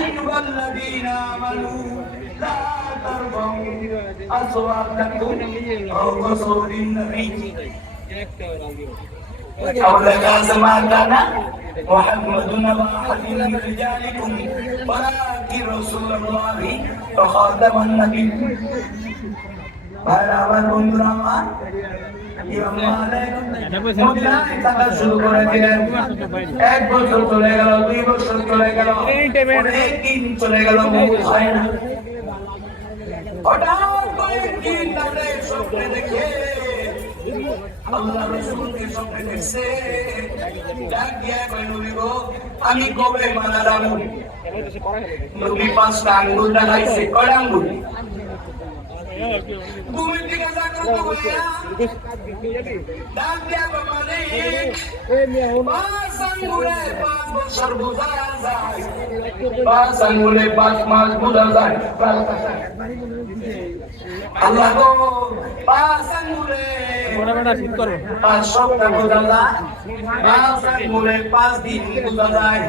আইয়ুহাল্লাযীনা আমানু লা তারফাউ আসওয়াতাকুম ফাওকা সাওতিন নবী أولئك ما كان محمد أبا أحد من رجالكم ولكن رسول الله وخاتم النبي ভাইরা আমার বন্ধুরা আমার মদিনায় থাকা শুরু করে দিলেন। 1 বছর চলে গেল, 2 বছর চলে গেল, অনেক দিন চলে গেল, মৌত হয় না। হঠাৎ করে একদিন তাদের স্বপ্নে দেখে আল্লাহ রাসূলকে স্বপ্নে দেখছে, ডাক দিয়া কয় নবী গো আমি কবে মারা যাব? নবী 5টা আঙ্গুল দেখাইছে। কয় আঙ্গুল? ঘুমের থেকে জাগ্রত হইয়া ডাক দিয়া কয় মালিক 5 আঙ্গুলে 5 বছর বোঝা যায়, 5 আঙ্গুলে 5 মাস বোঝা যায়। আল্লাহ গো 5 আঙ্গুলে 5 সপ্তাহ বোঝা যায়, 5 আঙ্গুলে 5 দিন বোঝা যায়,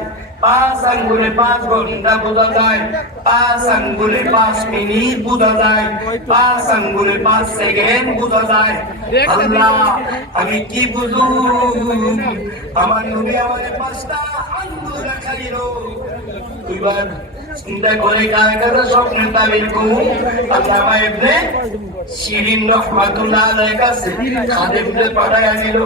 5 আঙ্গুলে 5 ঘন্টা বোঝা যায়, 5 আঙ্গুলে 5 মিনিট বোঝা যায়, 5 আঙ্গুলে 5 সেকেন্ড বোঝা যায়। আল্লাহ আমি কি বুঝু? আমার নবী আমাকে 5টা আঙ্গুল দেখাইল। এবার চিন্তা করে কায়দার স্বপ্নের তাবির করু। আল্লামা ইবনে শিরিন রাহমাতুল্লাহ আলাইহি কাছে খাদেমদের পাঠায় আনিল।